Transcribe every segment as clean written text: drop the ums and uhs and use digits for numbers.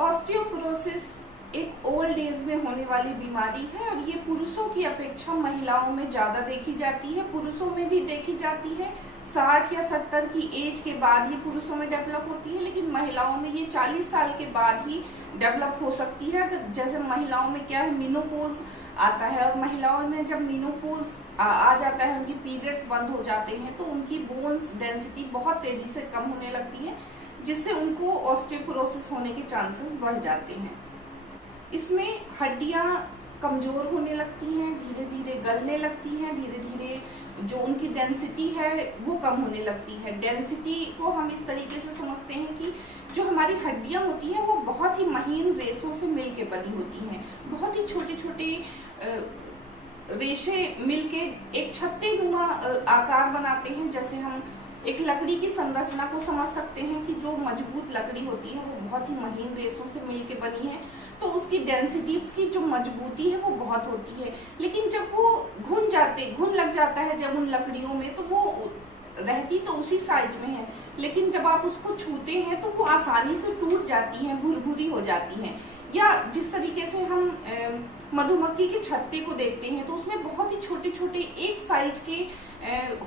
Osteoporosis एक old age में होने वाली बीमारी है और ये पुरुषों की अपेक्षा महिलाओं में ज़्यादा देखी जाती है। पुरुषों में भी देखी जाती है, 60 या 70 की एज के बाद ये पुरुषों में डेवलप होती है, लेकिन महिलाओं में ये 40 साल के बाद ही डेवलप हो सकती है। अगर जैसे महिलाओं में क्या है, मेनोपॉज आता है और महिलाओं में जब मेनोपॉज आ जाता है, उनकी पीरियड्स बंद हो जाते हैं तो उनकी बोन्स डेंसिटी बहुत तेजी से कम होने लगती है, जिससे उनको ऑस्टियोपोरोसिस होने के चांसेस बढ़ जाते हैं। इसमें हड्डियां कमजोर होने लगती हैं, धीरे धीरे गलने लगती हैं, धीरे धीरे जो उनकी डेंसिटी है वो कम होने लगती है। डेंसिटी को हम इस तरीके से समझते हैं कि जो हमारी हड्डियां होती हैं वो बहुत ही महीन रेशों से मिलके बनी होती हैं। बहुत ही छोटे छोटे रेशे मिलके एक छत्तेनुमा आकार बनाते हैं। जैसे हम एक लकड़ी की संरचना को समझ सकते हैं कि जो मजबूत लकड़ी होती है वो बहुत ही महीन रेशों से मिलके बनी है, तो उसकी डेंसिटी, उसकी जो मजबूती है वो बहुत होती है। लेकिन जब वो घुन लग जाता है जब उन लकड़ियों में, तो वो रहती तो उसी साइज में है, लेकिन जब आप उसको छूते हैं तो वो आसानी से टूट जाती हैं, भुरभुरी हो जाती हैं। या जिस तरीके से हम मधुमक्खी के छत्ते को देखते हैं तो उसमें बहुत ही छोटे छोटे एक साइज के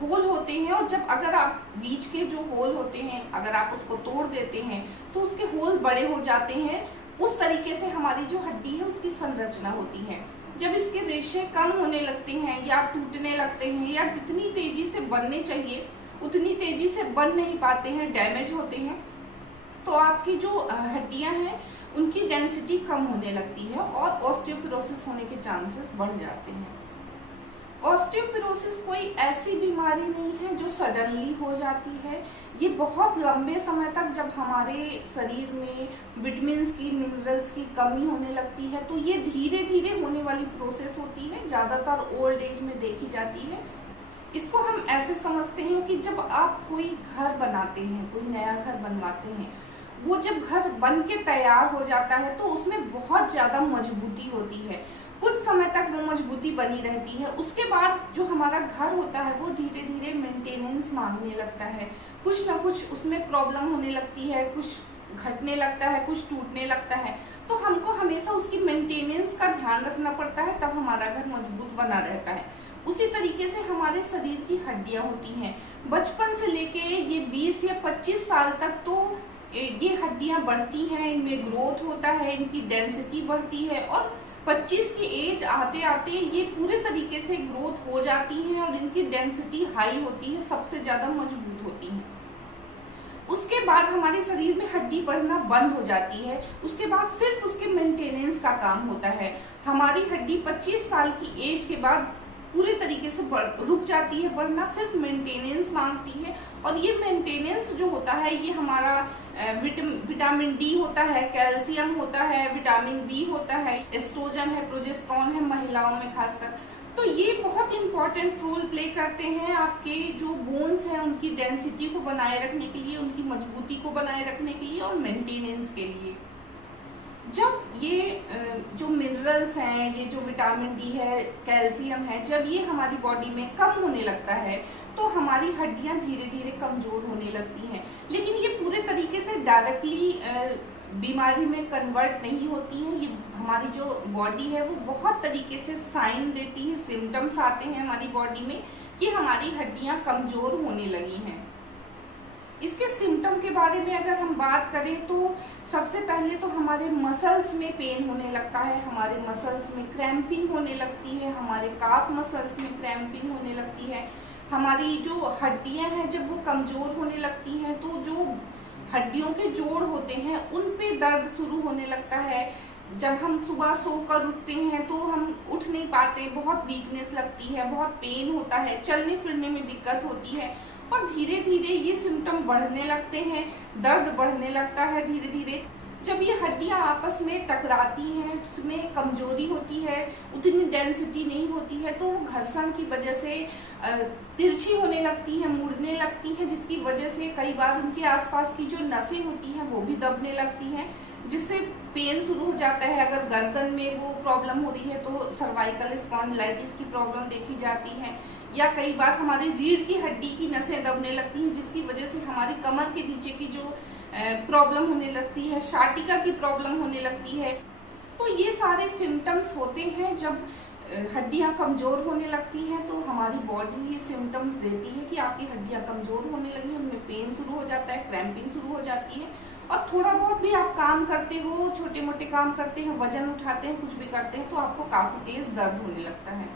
होल होते हैं, और जब अगर आप बीच के जो होल होते हैं अगर आप उसको तोड़ देते हैं तो उसके होल बड़े हो जाते हैं। उस तरीके से हमारी जो हड्डी है उसकी संरचना होती है। जब इसके रेशे कम होने लगते हैं या टूटने लगते हैं या जितनी तेजी से बनने चाहिए उतनी तेजी से बन नहीं पाते हैं, डैमेज होते हैं, तो आपकी जो हड्डियां हैं उनकी डेंसिटी कम होने लगती है और ऑस्टियोपोरोसिस होने के चांसेस बढ़ जाते हैं। ऑस्टियोपोरोसिस कोई ऐसी बीमारी नहीं है जो सडनली हो जाती है। ये बहुत लंबे समय तक जब हमारे शरीर में विटामिन्स की, मिनरल्स की कमी होने लगती है तो ये धीरे धीरे होने वाली प्रोसेस होती है, ज़्यादातर ओल्ड एज में देखी जाती है। इसको हम ऐसे समझते हैं कि जब आप कोई घर बनाते हैं, कोई नया घर बनवाते हैं, वो जब घर बन के तैयार हो जाता है तो उसमें बहुत ज़्यादा मजबूती होती है, कुछ समय तक वो मजबूती बनी रहती है। उसके बाद जो हमारा घर होता है वो धीरे धीरे मेंटेनेंस मांगने लगता है, कुछ ना कुछ उसमें प्रॉब्लम होने लगती है, कुछ घटने लगता है, कुछ टूटने लगता है, तो हमको हमेशा उसकी मेंटेनेंस का ध्यान रखना पड़ता है, तब हमारा घर मजबूत बना रहता है। उसी तरीके से हमारे शरीर की हड्डियां होती हैं, बचपन से लेके ये 20 या 25 साल तक तो ये हड्डियां बढ़ती हैं, इनमें ग्रोथ होता है, इनकी डेंसिटी बढ़ती है, और 25 की एज आते आते ये पूरे तरीके से ग्रोथ हो जाती हैं और इनकी डेंसिटी हाई होती है, सबसे ज्यादा मजबूत होती है। उसके बाद हमारे शरीर में हड्डी बढ़ना बंद हो जाती है, उसके बाद सिर्फ उसके मेंटेनेंस का काम होता है। हमारी हड्डी 25 साल की एज के बाद पूरे तरीके से रुक जाती है बढ़ना, सिर्फ मेंटेनेंस मांगती है। और ये मेंटेनेंस जो होता है ये हमारा विटामिन डी होता है, कैल्शियम होता है, विटामिन बी होता है, एस्ट्रोजन है, प्रोजेस्टेरोन है महिलाओं में खासकर। तो ये बहुत इंपॉर्टेंट रोल प्ले करते हैं आपके जो बोन्स हैं उनकी डेंसिटी को बनाए रखने के लिए, उनकी मजबूती को बनाए रखने के लिए और मेंटेनेंस के लिए। जब ये जो मिनरल्स हैं, ये जो विटामिन डी है, कैल्शियम है, जब ये हमारी बॉडी में कम होने लगता है तो हमारी हड्डियां धीरे धीरे कमजोर होने लगती हैं। लेकिन ये पूरे तरीके से डायरेक्टली बीमारी में कन्वर्ट नहीं होती हैं। ये हमारी जो बॉडी है वो बहुत तरीके से साइन देती है, सिम्टम्स आते हैं हमारी बॉडी में कि हमारी हड्डियां कमजोर होने लगी हैं। इसके सिम्टम के बारे में अगर हम बात करें तो सबसे पहले तो हमारे मसल्स में पेन होने लगता है, हमारे मसल्स में क्रैम्पिंग होने लगती है, हमारे काफ मसल्स में क्रैम्पिंग होने लगती है। हमारी जो हड्डियां हैं जब वो कमजोर होने लगती हैं तो जो हड्डियों के जोड़ होते हैं उन पे दर्द शुरू होने लगता है। जब हम सुबह सोकर उठते हैं तो हम उठ नहीं पाते, बहुत वीकनेस लगती है, बहुत पेन होता है, चलने फिरने में दिक्कत होती है, और धीरे धीरे ये सिम्टम बढ़ने लगते हैं, दर्द बढ़ने लगता है धीरे धीरे। जब ये हड्डियां आपस में टकराती हैं, उसमें कमजोरी होती है, उतनी डेंसिटी नहीं होती है, तो वो घर्षण की वजह से तिरछी होने लगती है, मुड़ने लगती है, जिसकी वजह से कई बार उनके आसपास की जो नसें होती हैं वो भी दबने लगती हैं, जिससे पेन शुरू हो जाता है। अगर गर्दन में वो प्रॉब्लम हो रही है तो सर्वाइकल स्पॉन्डिलाइटिस की प्रॉब्लम देखी जाती है, या कई बार हमारी रीढ़ की हड्डी की नसें दबने लगती हैं, जिसकी वजह से हमारी कमर के नीचे की जो प्रॉब्लम होने लगती है, शाटिका की प्रॉब्लम होने लगती है। तो ये सारे सिम्टम्स होते हैं जब हड्डियां कमज़ोर होने लगती हैं। तो हमारी बॉडी ये सिम्टम्स देती है कि आपकी हड्डियां कमज़ोर होने लगी हैं, उनमें पेन शुरू हो जाता है, क्रैम्पिंग शुरू हो जाती है। और थोड़ा बहुत भी आप काम करते हो, छोटे मोटे काम करते हैं, वजन उठाते हैं, कुछ भी करते हैं, तो आपको काफ़ी तेज़ दर्द होने लगता है।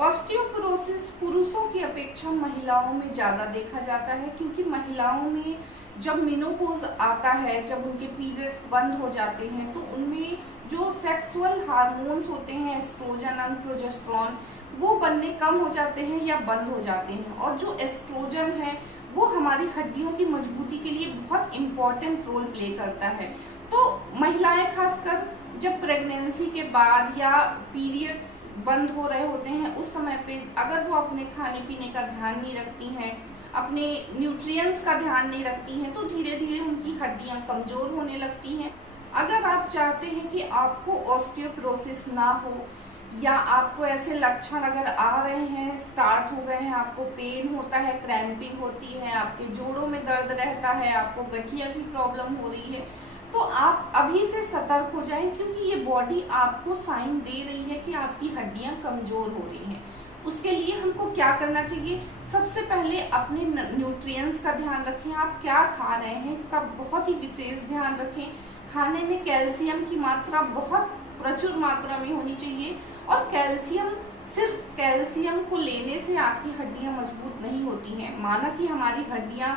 ऑस्टियोपोरोसिस पुरुषों की अपेक्षा महिलाओं में ज़्यादा देखा जाता है, क्योंकि महिलाओं में जब मेनोपॉज आता है, जब उनके पीरियड्स बंद हो जाते हैं, तो उनमें जो सेक्सुअल हार्मोन्स होते हैं, एस्ट्रोजन और प्रोजेस्टेरोन, वो बनने कम हो जाते हैं या बंद हो जाते हैं। और जो एस्ट्रोजन है वो हमारी हड्डियों की मजबूती के लिए बहुत इम्पॉर्टेंट रोल प्ले करता है। तो महिलाएं खासकर जब प्रेगनेंसी के बाद या पीरियड्स बंद हो रहे होते हैं, उस समय पे अगर वो अपने खाने पीने का ध्यान नहीं रखती हैं, अपने न्यूट्रिएंट्स का ध्यान नहीं रखती हैं, तो धीरे धीरे उनकी हड्डियां कमज़ोर होने लगती हैं। अगर आप चाहते हैं कि आपको ऑस्टियोपोरोसिस ना हो, या आपको ऐसे लक्षण अगर आ रहे हैं, स्टार्ट हो गए हैं, आपको पेन होता है, क्रैम्पिंग होती है, आपके जोड़ों में दर्द रहता है, आपको गठिया की प्रॉब्लम हो रही है, तो आप अभी से सतर्क हो जाएं, क्योंकि ये बॉडी आपको साइन दे रही है कि आपकी हड्डियां कमज़ोर हो रही हैं। उसके लिए हमको क्या करना चाहिए? सबसे पहले अपने न्यूट्रिएंट्स का ध्यान रखें। आप क्या खा रहे हैं इसका बहुत ही विशेष ध्यान रखें। खाने में कैल्शियम की मात्रा बहुत प्रचुर मात्रा में होनी चाहिए। और कैल्शियम, सिर्फ कैल्शियम को लेने से आपकी हड्डियां मजबूत नहीं होती हैं। माना कि हमारी हड्डियां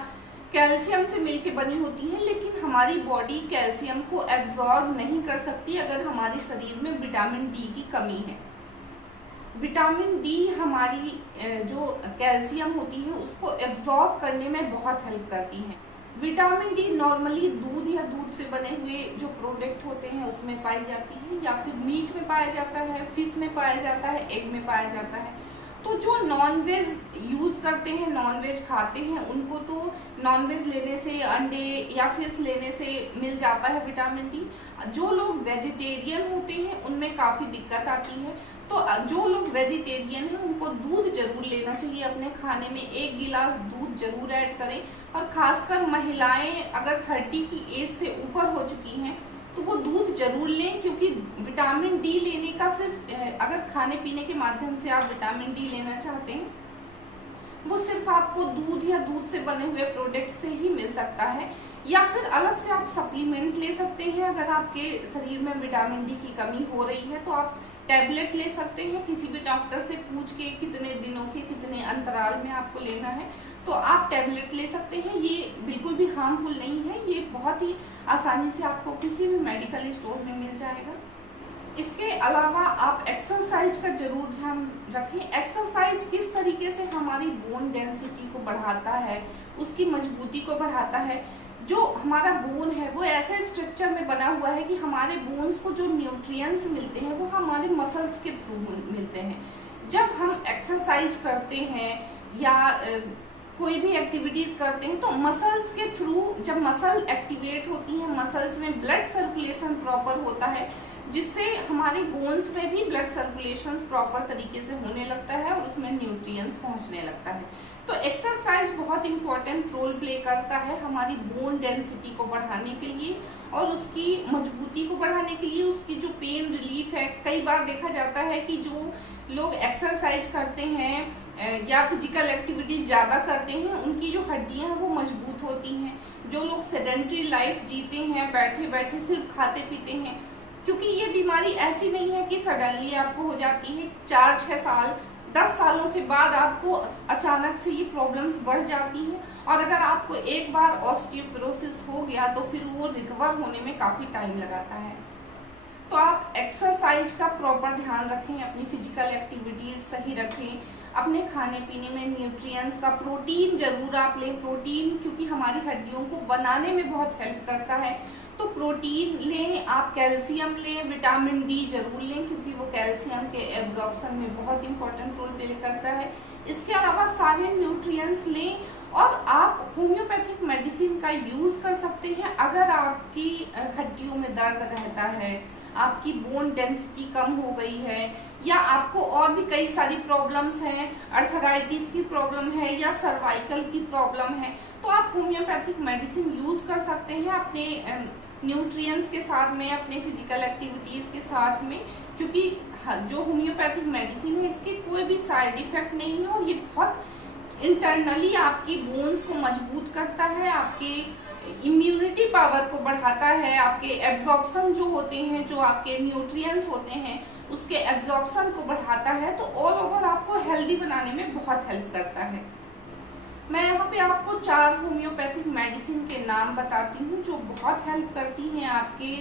कैल्शियम से मिलकर बनी होती हैं, लेकिन हमारी बॉडी कैल्शियम को एब्जॉर्ब नहीं कर सकती अगर हमारे शरीर में विटामिन डी की कमी है। विटामिन डी हमारी जो कैल्शियम होती है उसको एब्जॉर्ब करने में बहुत हेल्प करती है। विटामिन डी नॉर्मली दूध या दूध से बने हुए जो प्रोडक्ट होते हैं उसमें पाई जाती है, या फिर मीट में पाया जाता है, फिश में पाया जाता है, एग में पाया जाता है। तो जो नॉनवेज यूज़ करते हैं, नॉनवेज खाते हैं, उनको तो नॉनवेज लेने से, अंडे या फिश लेने से मिल जाता है विटामिन डी। जो लोग वेजिटेरियन होते हैं उनमें काफ़ी दिक्कत आती है। तो जो लोग वेजिटेरियन हैं उनको दूध जरूर लेना चाहिए अपने खाने में। 1 गिलास दूध जरूर ऐड करें। और खासकर महिलाएं अगर 30 की एज से ऊपर हो चुकी हैं तो वो दूध जरूर लें, क्योंकि विटामिन डी लेने का सिर्फ अगर खाने पीने के माध्यम से आप विटामिन डी लेना चाहते हैं, वो सिर्फ आपको दूध या दूध से बने हुए प्रोडक्ट से ही मिल सकता है। या फिर अलग से आप सप्लीमेंट ले सकते हैं। अगर आपके शरीर में विटामिन डी की कमी हो रही है तो आप टैबलेट ले सकते हैं, किसी भी डॉक्टर से पूछ के कितने दिनों के कितने अंतराल में आपको लेना है, तो आप टैबलेट ले सकते हैं। ये बिल्कुल भी हार्मफुल नहीं है, ये बहुत ही आसानी से आपको किसी भी मेडिकल स्टोर में मिल जाएगा। इसके अलावा आप एक्सरसाइज का जरूर ध्यान रखें। एक्सरसाइज किस तरीके से हमारी बोन डेंसिटी को बढ़ाता है, उसकी मजबूती को बढ़ाता है। जो हमारा बोन है वो ऐसे स्ट्रक्चर में बना हुआ है कि हमारे बोन्स को जो न्यूट्रिएंट्स मिलते हैं वो हमारे मसल्स के थ्रू मिलते हैं। जब हम एक्सरसाइज करते हैं या कोई भी एक्टिविटीज करते हैं तो मसल्स के थ्रू जब मसल एक्टिवेट होती हैं, मसल्स में ब्लड सर्कुलेशन प्रॉपर होता है, जिससे हमारे बोन्स में भी ब्लड सर्कुलेशन प्रॉपर तरीके से होने लगता है और उसमें न्यूट्रिएंट्स पहुंचने लगता है। तो एक्सरसाइज बहुत इंपॉर्टेंट रोल प्ले करता है हमारी बोन डेंसिटी को बढ़ाने के लिए और उसकी मजबूती को बढ़ाने के लिए। उसकी जो पेन रिलीफ है, कई बार देखा जाता है कि जो लोग एक्सरसाइज करते हैं या फिजिकल एक्टिविटीज ज़्यादा करते हैं, उनकी जो हड्डियां हैं वो मजबूत होती हैं। जो लोग सेडेंट्री लाइफ जीते हैं, बैठे बैठे सिर्फ खाते पीते हैं, क्योंकि ये बीमारी ऐसी नहीं है कि सडनली आपको हो जाती है। 4-6 साल 10 सालों के बाद आपको अचानक से ये प्रॉब्लम्स बढ़ जाती हैं। और अगर आपको एक बार ऑस्टियोपोरोसिस हो गया तो फिर वो रिकवर होने में काफ़ी टाइम लगाता है। तो आप एक्सरसाइज का प्रॉपर ध्यान रखें, अपनी फिजिकल एक्टिविटीज सही रखें, अपने खाने पीने में न्यूट्रिएंट्स का, प्रोटीन जरूर आप लें। प्रोटीन क्योंकि हमारी हड्डियों को बनाने में बहुत हेल्प करता है, तो प्रोटीन लें। आप कैल्शियम लें, विटामिन डी जरूर लें, क्योंकि वो कैल्शियम के एब्जॉर्प्शन में बहुत इंपॉर्टेंट रोल प्ले करता है। इसके अलावा सारे न्यूट्रिएंट्स लें और आप होम्योपैथिक मेडिसिन का यूज़ कर सकते हैं। अगर आपकी हड्डियों में दर्द रहता है, आपकी बोन डेंसिटी कम हो गई है, या आपको और भी कई सारी प्रॉब्लम्स हैं, अर्थराइटिस की प्रॉब्लम है या सर्वाइकल की प्रॉब्लम है, तो आप होम्योपैथिक मेडिसिन यूज कर सकते हैं अपने न्यूट्रिएंट्स के साथ में, अपने फिजिकल एक्टिविटीज के साथ में, क्योंकि जो होम्योपैथिक मेडिसिन है इसके कोई भी साइड इफेक्ट नहीं है और ये बहुत इंटरनली आपकी बोन्स को मजबूत करता है, आपके इम्यूनिटी पावर को बढ़ाता है, आपके एब्जॉर्प्शन जो होते हैं, जो आपके न्यूट्रिएंट्स होते हैं उसके एब्जॉर्प्शन को बढ़ाता है, तो ऑल ओवर आपको हेल्दी बनाने में बहुत हेल्प करता है। मैं यहाँ पे आपको 4 होम्योपैथिक मेडिसिन के नाम बताती हूँ जो बहुत हेल्प करती हैं आपके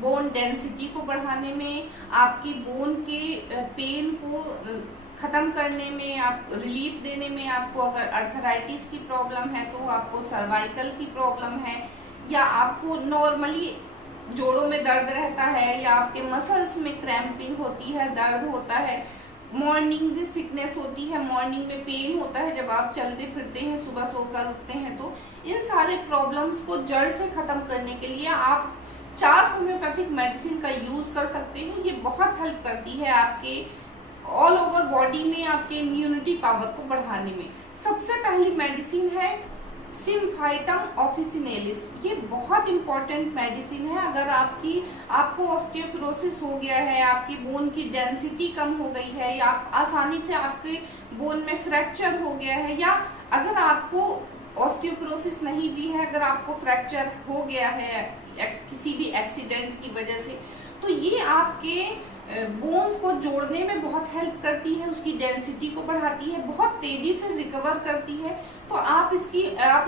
बोन डेंसिटी को बढ़ाने में, आपकी बोन के पेन को खत्म करने में, आप रिलीफ देने में। आपको अगर अर्थराइटिस की प्रॉब्लम है तो आपको सर्वाइकल की प्रॉब्लम है, या आपको नॉर्मली जोड़ों में दर्द रहता है, या आपके मसल्स में क्रैम्पिंग होती है, दर्द होता है, मॉर्निंग में सिकनेस होती है, मॉर्निंग में पेन होता है जब आप चलते फिरते हैं, सुबह सोकर उठते हैं, तो इन सारे प्रॉब्लम्स को जड़ से खत्म करने के लिए आप 4 होम्योपैथिक मेडिसिन का यूज कर सकते हैं। ये बहुत हेल्प करती है आपके ऑल ओवर बॉडी में, आपके इम्यूनिटी पावर को बढ़ाने में। सबसे पहली मेडिसिन है सिम्फाइटम ऑफिसिनेलिस। ये बहुत इंपॉर्टेंट मेडिसिन है। अगर आपको ऑस्टियोपोरोसिस हो गया है, आपकी बोन की डेंसिटी कम हो गई है, या आसानी से आपके बोन में फ्रैक्चर हो गया है, या अगर आपको ऑस्टियोपोरोसिस नहीं भी है, अगर आपको फ्रैक्चर हो गया है किसी भी एक्सीडेंट की वजह से, तो ये आपके बोन्स को जोड़ने में बहुत हेल्प करती है, उसकी डेंसिटी को बढ़ाती है, बहुत तेजी से रिकवर करती है। तो आप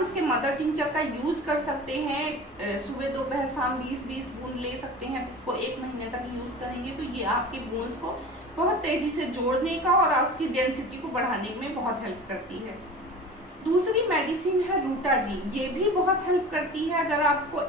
इसके मदर टिंचर का यूज कर सकते हैं। सुबह दोपहर शाम 20-20 बूंद ले सकते हैं। इसको 1 महीने तक यूज करेंगे तो ये आपके बोन्स को बहुत तेजी से जोड़ने का और उसकी डेंसिटी को बढ़ाने में बहुत हेल्प करती है। दूसरी मेडिसिन है रूटाजी। ये भी बहुत हेल्प करती है। अगर आपको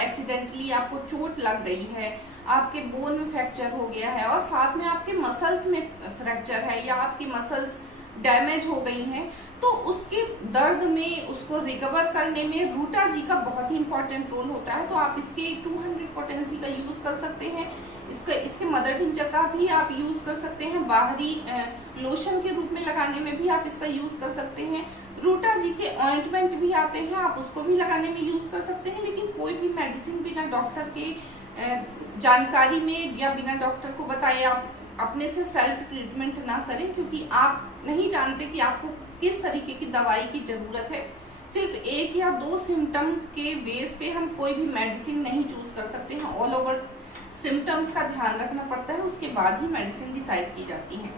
एक्सीडेंटली आपको चोट लग गई है, आपके बोन में फ्रैक्चर हो गया है और साथ में आपके मसल्स में फ्रैक्चर है, या आपकी मसल्स डैमेज हो गई हैं, तो उसके दर्द में, उसको रिकवर करने में रूटाजी का बहुत ही इंपॉर्टेंट रोल होता है। तो आप इसके 200 पोटेंसी का यूज कर सकते हैं। इसके मदर टिंचर का भी आप यूज कर सकते हैं। बाहरी लोशन के रूप में लगाने में भी आप इसका यूज कर सकते हैं। रूटाजी के ऑइंटमेंट भी आते हैं, आप उसको भी लगाने में यूज कर सकते हैं। लेकिन कोई भी मेडिसिन बिना डॉक्टर के जानकारी में या बिना डॉक्टर को बताए आप अपने से सेल्फ ट्रीटमेंट ना करें, क्योंकि आप नहीं जानते कि आपको किस तरीके की दवाई की जरूरत है। सिर्फ 1 या 2 सिम्टम के बेस पे हम कोई भी मेडिसिन नहीं चूज कर सकते हैं। ऑल ओवर सिम्टम्स का ध्यान रखना पड़ता है, उसके बाद ही मेडिसिन डिसाइड की जाती है।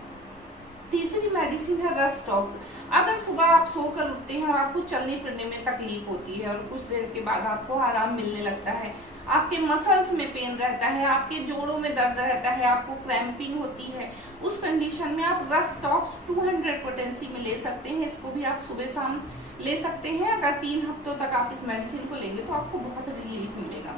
तीसरी मेडिसिन है रस्टॉक्स। अगर सुबह आप सोकर उठते हैं और आपको चलने फिरने में तकलीफ होती है और कुछ देर के बाद आपको आराम मिलने लगता है, आपके मसल्स में पेन रहता है, आपके जोड़ों में दर्द रहता है, आपको क्रैम्पिंग होती है, उस कंडीशन में आप रस्टॉक्स 200 पोटेंसी में ले सकते हैं। इसको भी आप सुबह शाम ले सकते हैं। अगर 3 हफ्तों तक आप इस मेडिसिन को लेंगे तो आपको बहुत रिलीफ मिलेगा।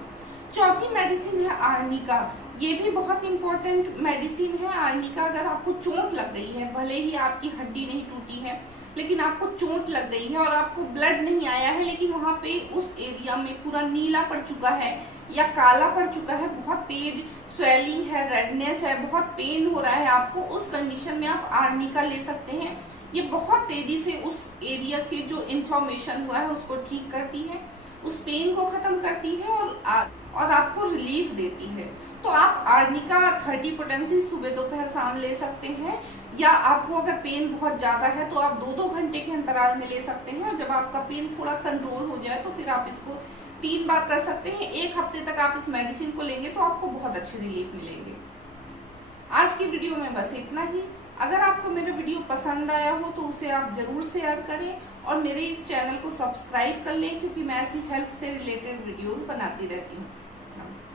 चौथी मेडिसिन है आर्निका। ये भी बहुत इंपॉर्टेंट मेडिसिन है। आर्निका, अगर आपको चोट लग गई है, भले ही आपकी हड्डी नहीं टूटी है, लेकिन आपको चोट लग गई है और आपको ब्लड नहीं आया है, लेकिन वहां पे उस एरिया में पूरा नीला पड़ चुका है या काला पड़ चुका है, बहुत तेज स्वेलिंग है, रेडनेस है, बहुत पेन हो रहा है आपको, उस कंडीशन में आप आर्निका ले सकते हैं। ये बहुत तेजी से उस एरिया के जो इन्फ्लेमेशन हुआ है उसको ठीक करती है, उस पेन को खत्म करती है और आपको रिलीफ देती है। तो आप आर्निका 30 पोटेंसी सुबह दोपहर शाम ले सकते हैं, या आपको अगर पेन बहुत ज्यादा है तो आप 2-2 घंटे के अंतराल में ले सकते हैं। और जब आपका पेन थोड़ा कंट्रोल हो जाए तो फिर आप इसको 3 बार कर सकते हैं। 1 हफ्ते तक आप इस मेडिसिन को लेंगे तो आपको बहुत अच्छे रिलीफ मिलेंगे। आज की वीडियो में बस इतना ही। अगर आपको मेरा वीडियो पसंद आया हो तो उसे आप जरूर शेयर करें और मेरे इस चैनल को सब्सक्राइब कर लें, क्योंकि मैं ऐसी हेल्थ से रिलेटेड वीडियोस बनाती रहती हूँ। नमस्कार।